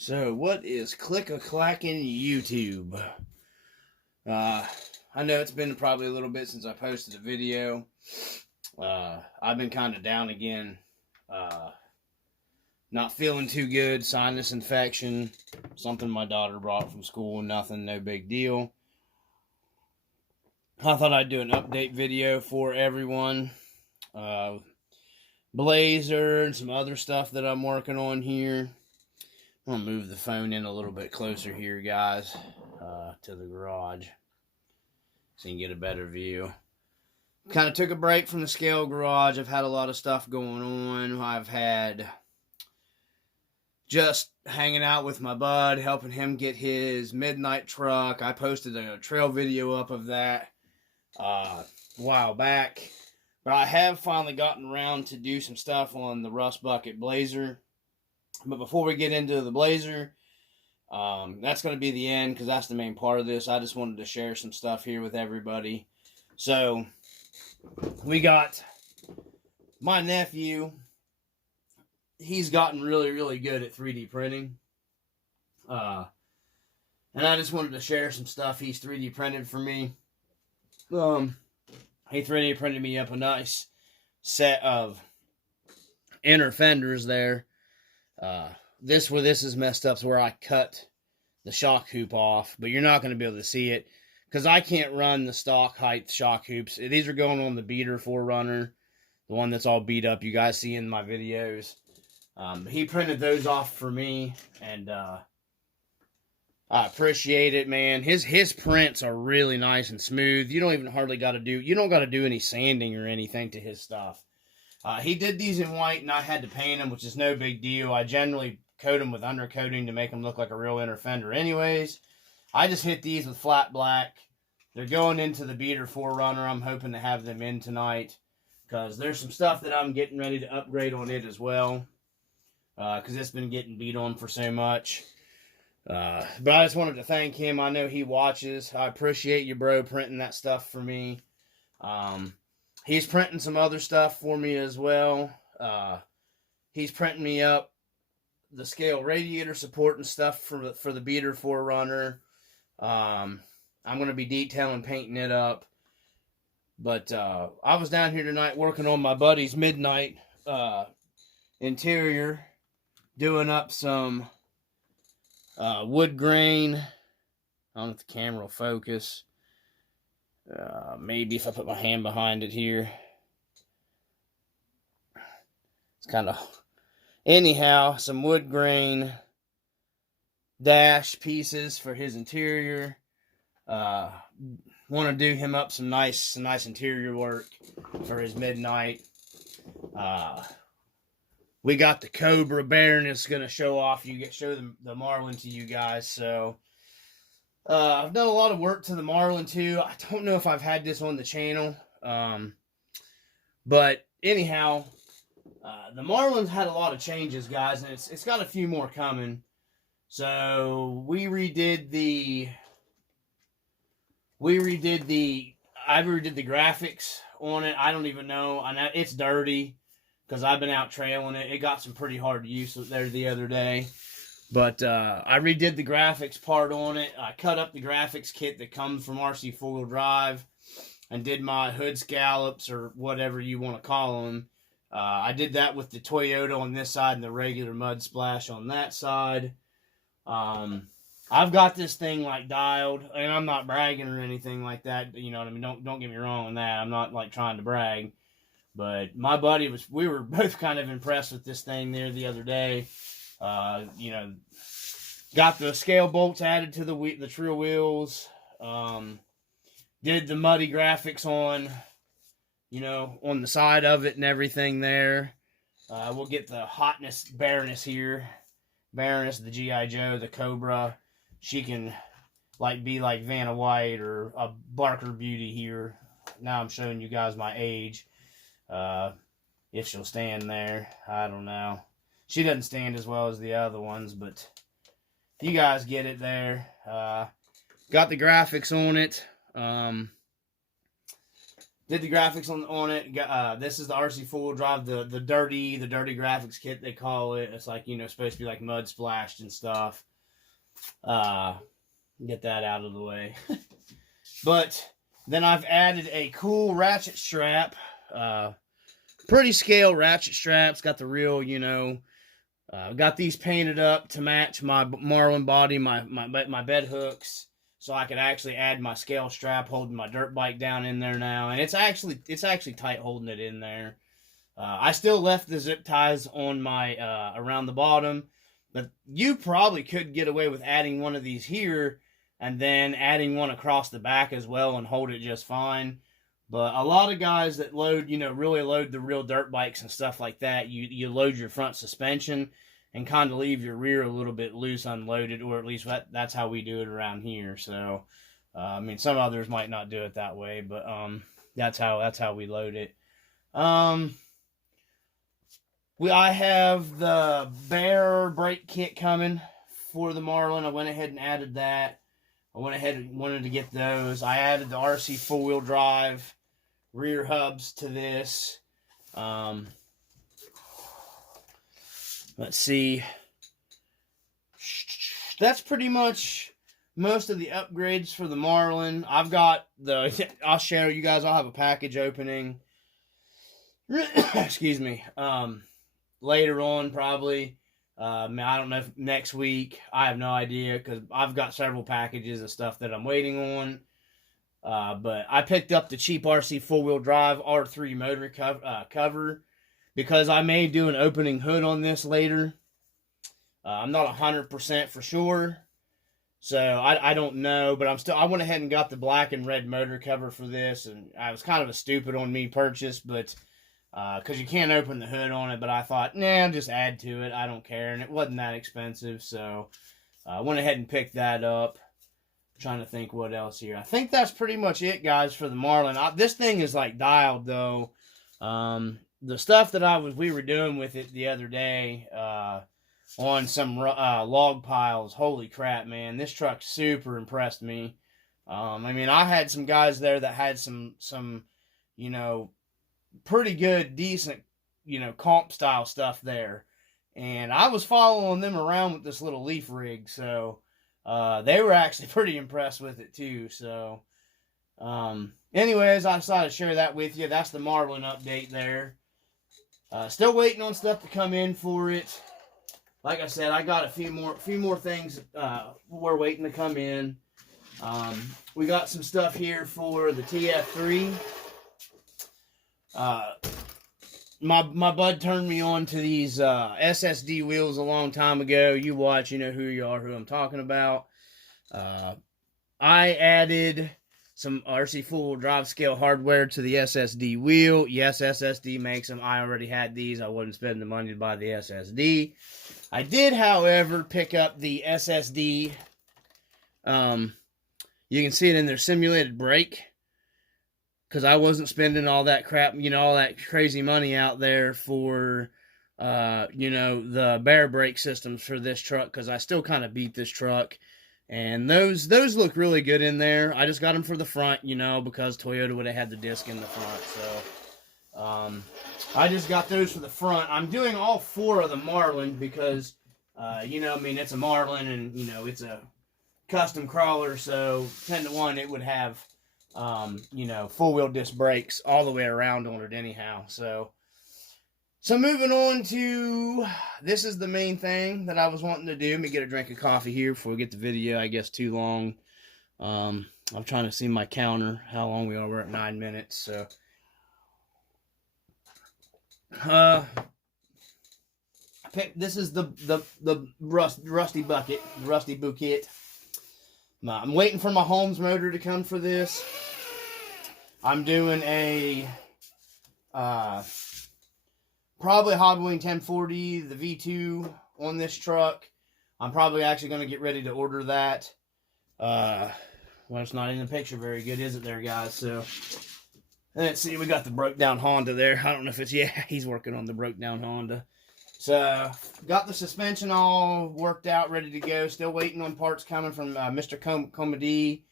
So, what is click-a-clacking YouTube? I know it's been probably a little bit since I posted a video. I've been kind of down again. Not feeling too good. Sinus infection. Something my daughter brought from school. Nothing, no big deal. I thought I'd do an update video for everyone. Blazer and some other stuff that I'm working on here. I'm going to move the phone in a little bit closer here, guys, to the garage so you can get a better view. Kind of took a break from the scale garage. I've had a lot of stuff going on. I've had just hanging out with my bud, helping him get his midnight truck. I posted a trail video up of that a while back. But I have finally gotten around to do some stuff on the Rustbucket Blazer. But before we get into the Blazer, that's going to be the end because that's the main part of this. I just wanted to share some stuff here with everybody. So, we got my nephew. He's gotten really, really good at 3D printing. And I just wanted to share some stuff he's 3D printed for me. He 3D printed me up a nice set of inner fenders there. This is messed up is where I cut the shock hoop off, but you're not going to be able to see it because I can't run the stock height shock hoops. These are going on the beater 4Runner, the one that's all beat up you guys see in my videos. He printed those off for me, and I appreciate it, man. His prints are really nice and smooth. You don't even hardly got to do any sanding or anything to his stuff. He did these in white, and I had to paint them, which is no big deal. I generally coat them with undercoating to make them look like a real inner fender anyways. I just hit these with flat black. They're going into the beater 4Runner. I'm hoping to have them in tonight because there's some stuff that I'm getting ready to upgrade on it as well because it's been getting beat on for so much. But I just wanted to thank him. I know he watches. I appreciate you, bro, printing that stuff for me. He's printing some other stuff for me as well. He's printing me up the scale radiator support and stuff for the beater 4Runner. I'm going to be detailing, painting it up. But I was down here tonight working on my buddy's midnight interior, doing up some wood grain. I don't know if the camera will focus. Maybe if I put my hand behind it here. It's kind of... Anyhow, some wood grain dash pieces for his interior. Want to do him up some nice interior work for his midnight. We got the Cobra Baron is going to show off. Show the Marlin to you guys. So I've done a lot of work to the Marlin too. I don't know if I've had this on the channel. But anyhow, the Marlin's had a lot of changes, guys, and it's got a few more coming. So I redid the graphics on it. I don't even know. I know it's dirty because I've been out trailing it. It got some pretty hard use there the other day. But I redid the graphics part on it. I cut up the graphics kit that comes from Rc4wd Drive and did my hood scallops or whatever you want to call them. I did that with the Toyota on this side and the regular Mud Splash on that side. I've got this thing like dialed, and I'm not bragging or anything like that. You know what I mean? Don't get me wrong on that. I'm not like trying to brag. But my buddy we were both kind of impressed with this thing there the other day. Got the scale bolts added to the true wheels. Did the muddy graphics on the side of it and everything there. We'll get the hotness Baroness here. Baroness, the G.I. Joe, the Cobra. She can be like Vanna White or a Barker Beauty here. Now I'm showing you guys my age. If she'll stand there. I don't know. She doesn't stand as well as the other ones, but you guys get it there. Got the graphics on it. Did the graphics on it. This is the Rc4wd Drive, the dirty graphics kit they call it. It's like, supposed to be like mud splashed and stuff. Get that out of the way. But then I've added a cool ratchet strap. Pretty scale ratchet straps. Got the real, got these painted up to match my Marlin body, my bed hooks. So I could actually add my scale strap holding my dirt bike down in there now. And it's actually tight holding it in there. I still left the zip ties on my, around the bottom. But you probably could get away with adding one of these here and then adding one across the back as well and hold it just fine. But a lot of guys that load, really load the real dirt bikes and stuff like that, you load your front suspension and kind of leave your rear a little bit loose, unloaded, or at least that's how we do it around here. So, some others might not do it that way, but that's how we load it. I have the Bear brake kit coming for the Marlin. I went ahead and added that. I went ahead and wanted to get those. I added the Rc4wd Drive rear hubs to this. Let's see. That's pretty much most of the upgrades for the Marlin. I'll share you guys. I'll have a package opening. Excuse me. Later on, probably. I don't know if next week. I have no idea because I've got several packages of stuff that I'm waiting on. But I picked up the cheap Rc4wd Drive R3 motor cover because I may do an opening hood on this later. I'm not 100% for sure, so I don't know. But I went ahead and got the black and red motor cover for this, and I was kind of a stupid on me purchase, but because you can't open the hood on it. But I thought, nah, I'll just add to it. I don't care, and it wasn't that expensive, so I went ahead and picked that up. Trying to think what else here. I think that's pretty much it, guys, for the Marlin. This thing is like dialed though. The stuff that we were doing with it the other day on some log piles. Holy crap, man! This truck super impressed me. I had some guys there that had some pretty good, decent, comp style stuff there, and I was following them around with this little leaf rig, so. They were actually pretty impressed with it too. So, anyways, I decided to share that with you. That's the Marlin update there. Still waiting on stuff to come in for it. Like I said, I got a few more things we're waiting to come in. We got some stuff here for the TF3. My bud turned me on to these SSD wheels a long time ago. You watch, you know who you are, who I'm talking about. I added some Rc4wd Drive scale hardware to the SSD wheel. Yes, SSD makes them. I already had these. I wasn't spending the money to buy the SSD. I did, however, pick up the SSD. You can see it in their simulated brake. Because I wasn't spending all that crap, all that crazy money out there for, the Bear brake systems for this truck. Because I still kind of beat this truck. And those look really good in there. I just got them for the front, because Toyota would have had the disc in the front. So, I just got those for the front. I'm doing all 4 of the Marlin because, it's a Marlin and, it's a custom crawler. So, 10 to 1, it would have... 4-wheel disc brakes all the way around on it anyhow. So moving on to, this is the main thing that I was wanting to do. Let me get a drink of coffee here before we get the video, I guess, too long. I'm trying to see my counter, how long we are. We're at 9 minutes, so. This is the Rusty Bucket, the Rusty Bucket. I'm waiting for my Holmes motor to come for this. I'm doing a probably Hobbywing 1040, the V2 on this truck. I'm probably actually going to get ready to order that. Well, it's not in the picture very good, is it there, guys? So, let's see, we got the broke down Honda there. I don't know if it's, yeah, he's working on the broke down Honda. So, got the suspension all worked out, ready to go. Still waiting on parts coming from Mr. 4wd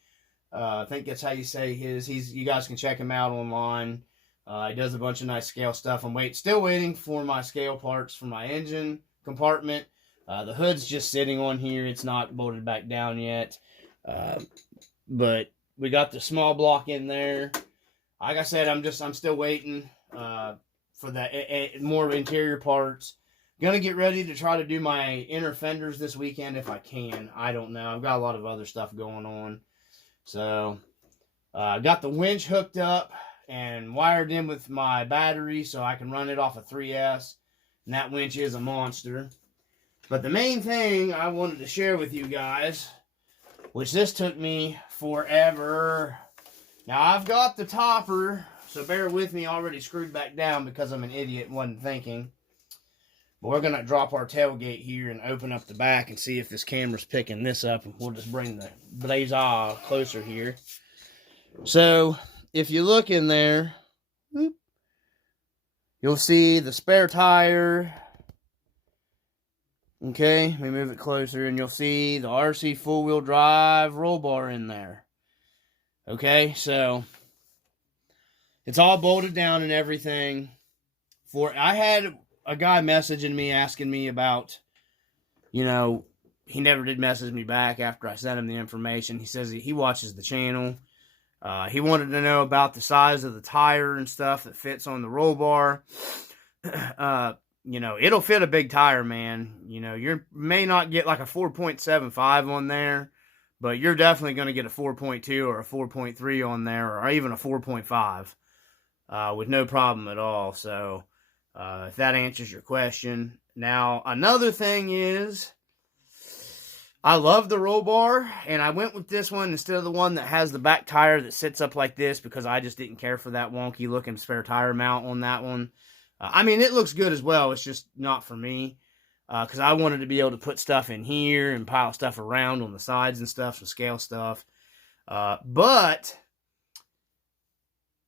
I think that's how you say his. You guys can check him out online. He does a bunch of nice scale stuff. I'm still waiting for my scale parts for my engine compartment. The hood's just sitting on here. It's not bolted back down yet. But we got the small block in there. Like I said, I'm still waiting for that more interior parts. Gonna get ready to try to do my inner fenders this weekend if I can. I don't know. I've got a lot of other stuff going on. So, got the winch hooked up and wired in with my battery so I can run it off a 3S. And that winch is a monster. But the main thing I wanted to share with you guys, which this took me forever. Now, I've got the topper, so bear with me, already screwed back down because I'm an idiot and wasn't thinking. But we're going to drop our tailgate here and open up the back and see if this camera's picking this up. And we'll just bring the blaze closer here. So, if you look in there, you'll see the spare tire. Okay, let me move it closer and you'll see the Rc4wd drive roll bar in there. Okay, so it's all bolted down and everything. I had a guy messaging me asking me about, he never did message me back after I sent him the information. He says he watches the channel. He wanted to know about the size of the tire and stuff that fits on the roll bar. It'll fit a big tire, man. You may not get like a 4.75 on there, but you're definitely going to get a 4.2 or a 4.3 on there, or even a 4.5 with no problem at all. So, if that answers your question. Now, another thing is, I love the roll bar, and I went with this one instead of the one that has the back tire that sits up like this because I just didn't care for that wonky looking spare tire mount on that one. It looks good as well. It's just not for me because I wanted to be able to put stuff in here and pile stuff around on the sides and stuff, some scale stuff. But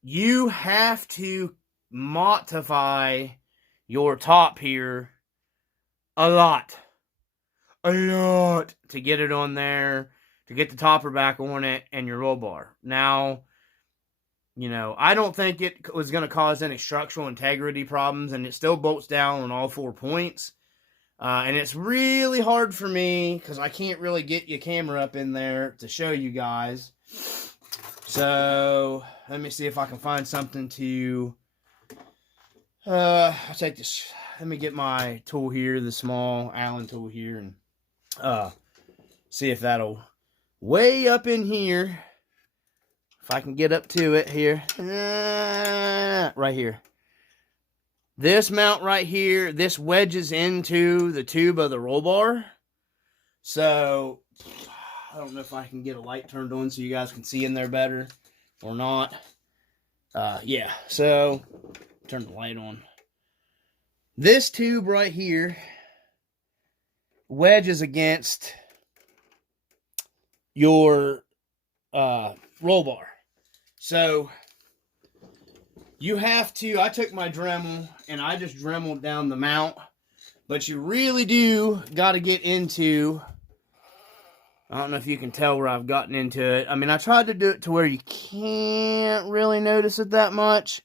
you have to modify your top here a lot to get it on there, to get the topper back on it and your roll bar. Now, I don't think it was going to cause any structural integrity problems, and it still bolts down on all 4 points. And it's really hard for me because I can't really get your camera up in there to show you guys. So, let me see if I can find something to... I'll take this. Let me get my tool here, the small Allen tool here, and see if that'll way up in here. If I can get up to it here. Right here. This mount right here, this wedges into the tube of the roll bar. So, I don't know if I can get a light turned on so you guys can see in there better or not. Yeah, so... turn the light on. This tube right here wedges against your roll bar. So you have to, I took my Dremel and I just Dremeled down the mount, but you really do got to get into, I don't know if you can tell where I've gotten into it. I tried to do it to where you can't really notice it that much.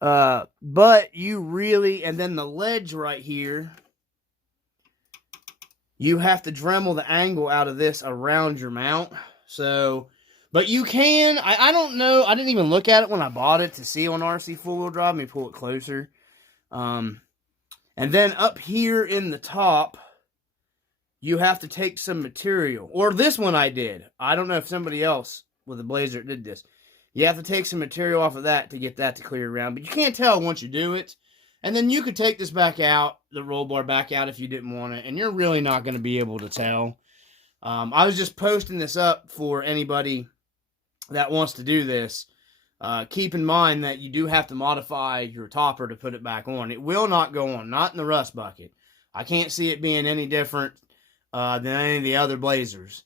But you really, and then the ledge right here, you have to Dremel the angle out of this around your mount. So, but you can, I don't know, I didn't even look at it when I bought it to see on Rc4wd drive. Let me pull it closer. And then up here in the top, you have to take some material, or this one I did. I don't know if somebody else with a Blazer did this. You have to take some material off of that to get that to clear around. But you can't tell once you do it. And then you could take this back out, the roll bar back out if you didn't want it. And you're really not going to be able to tell. I was just posting this up for anybody that wants to do this. Keep in mind that you do have to modify your topper to put it back on. It will not go on. Not in the Rust Bucket. I can't see it being any different than any of the other Blazers.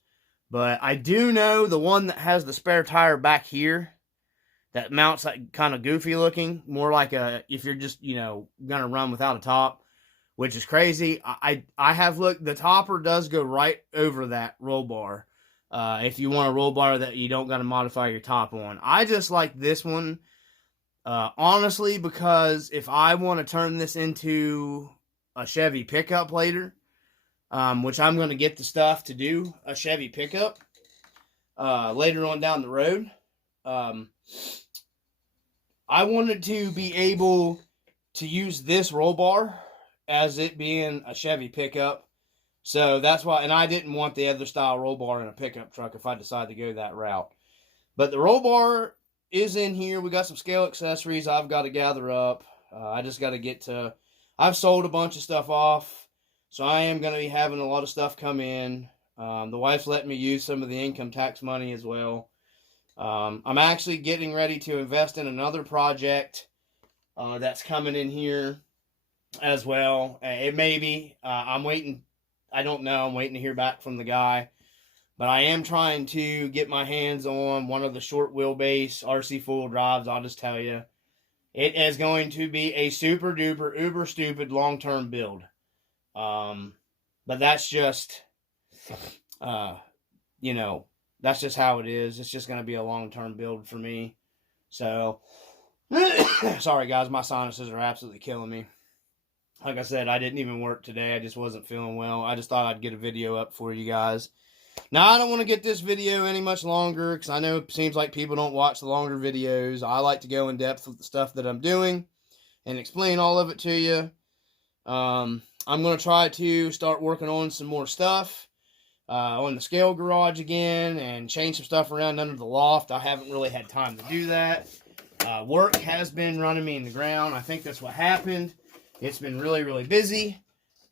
But I do know the one that has the spare tire back here, that mounts like kind of goofy looking, more like if you're just, gonna run without a top, which is crazy. I have looked, the topper does go right over that roll bar. if you want a roll bar that you don't got to modify your top on. I just like this one, honestly, because if I want to turn this into a Chevy pickup later, which I'm going to get the stuff to do a Chevy pickup later on down the road, I wanted to be able to use this roll bar as it being a Chevy pickup. So that's why, and I didn't want the other style roll bar in a pickup truck if I decide to go that route. But the roll bar is in here. We got some scale accessories I've got to gather up. I just got to get to, I've sold a bunch of stuff off, so I am going to be having a lot of stuff come in. The wife's letting me use some of the income tax money as well. I'm actually getting ready to invest in another project that's coming in here as well. It may be. I'm waiting. I don't know. I'm waiting to hear back from the guy. But I am trying to get my hands on one of the short wheelbase Rc4wd drives. I'll just tell you, it is going to be a super duper uber stupid long-term build. But that's just, you know, that's just how it is. It's just going to be a long-term build for me. So, sorry guys, my sinuses are absolutely killing me. Like I said, I didn't even work today. I just wasn't feeling well. I just thought I'd get a video up for you guys. Now, I don't want to get this video any much longer because I know it seems like people don't watch the longer videos. I like to go in depth with the stuff that I'm doing and explain all of it to you. I'm going to try to start working on some more stuff on the scale garage again and change some stuff around under the loft. I haven't really had time to do that. Work has been running me in the ground. I think that's what happened. It's been really, really busy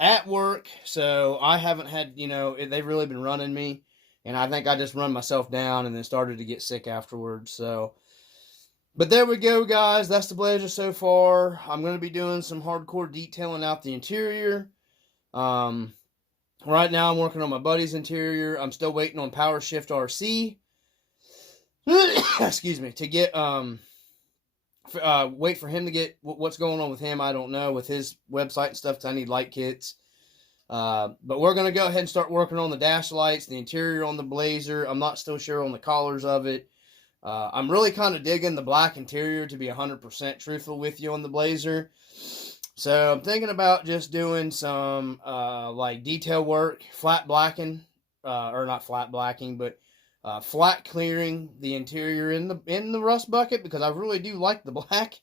at work, so I haven't had, you know, they've really been running me, and I think I just run myself down and then started to get sick afterwards, so. But there we go, guys. That's the Blazer so far. I'm going to be doing some hardcore detailing out the interior. Right now I'm working on my buddy's interior. I'm still waiting on Power Shift RC. Excuse me, to get, wait for him to get what's going on with him. I don't know with his website and stuff because I need light kits. But we're going to go ahead and start working on the dash lights, the interior on the Blazer. I'm not still sure on the collars of it. I'm really kind of digging the black interior, to be 100% truthful with you on the Blazer. So I'm thinking about just doing some like detail work, flat blacking, or not flat blacking, but flat clearing the interior in the rust bucket, because I really do like the black,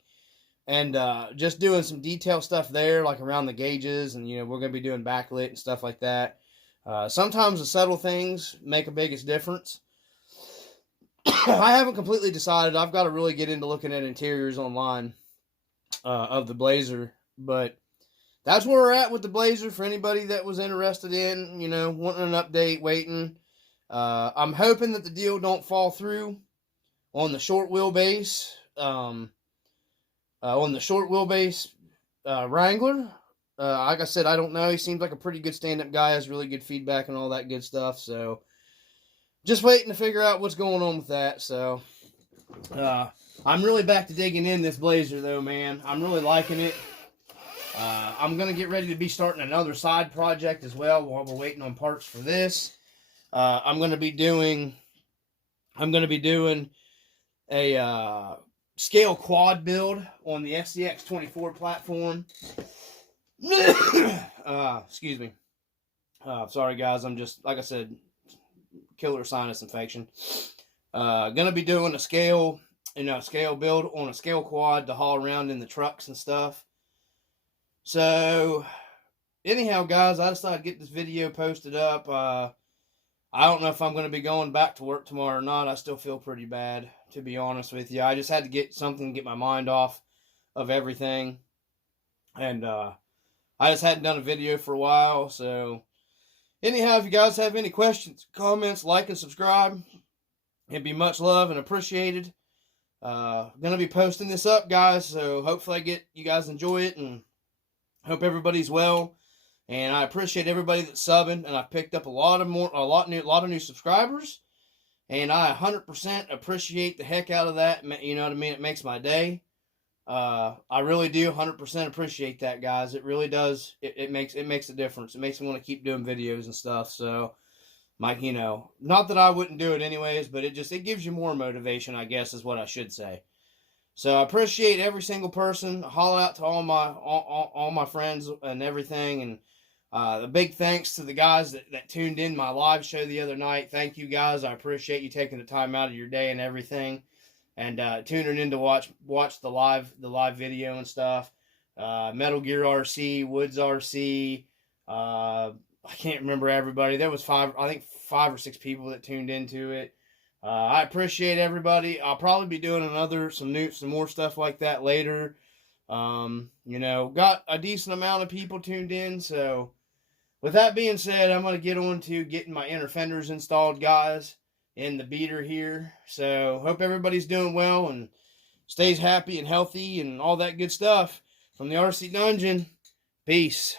and just doing some detail stuff there, like around the gauges, and you know, we're going to be doing backlit and stuff like that. Sometimes the subtle things make a biggest difference. I haven't completely decided. I've got to really get into looking at interiors online of the Blazer, but that's where we're at with the Blazer. For anybody that was interested in, you know, wanting an update, waiting. I'm hoping that the deal don't fall through on the short wheelbase. On the short wheelbase Wrangler. Like I said, I don't know. He seems like a pretty good stand-up guy. Has really good feedback and all that good stuff. So, just waiting to figure out what's going on with that. So, I'm really back to digging in this Blazer, though, man. I'm really liking it. I'm going to get ready to be starting another side project as well while we're waiting on parts for this. I'm going to be doing a scale quad build on the SCX24 platform. Excuse me. Sorry guys, I'm just, like I said, killer sinus infection. Gonna be doing a scale build on a scale quad to haul around in the trucks and stuff. So, anyhow, guys, I decided to get this video posted up. I don't know if I'm going to be going back to work tomorrow or not. I still feel pretty bad, to be honest with you. I just had to get something to get my mind off of everything. And I just hadn't done a video for a while. So, anyhow, if you guys have any questions, comments, like and subscribe. It'd be much love and appreciated. Going to be posting this up, guys. So, hopefully you guys enjoy it, and hope everybody's well. And I appreciate everybody that's subbing, and I've picked up a lot of new subscribers, and I 100% appreciate the heck out of that. You know what I mean? It makes my day. I really do 100% appreciate that, guys. It really does. It makes a difference. It makes me want to keep doing videos and stuff. So, you know, not that I wouldn't do it anyways, but it gives you more motivation, I guess, is what I should say. So I appreciate every single person. Holler out to all my friends and everything, and a big thanks to the guys that tuned in my live show the other night. Thank you guys. I appreciate you taking the time out of your day and everything, and tuning in to watch the live video and stuff. Metal Gear RC, Woods RC. I can't remember everybody. There was 5 or 6 people that tuned into it. I appreciate everybody. I'll probably be doing some more stuff like that later. You know, got a decent amount of people tuned in. So with that being said, I'm going to get on to getting my inner fenders installed, guys, in the beater here. So hope everybody's doing well and stays happy and healthy and all that good stuff. From the RC Dungeon, peace.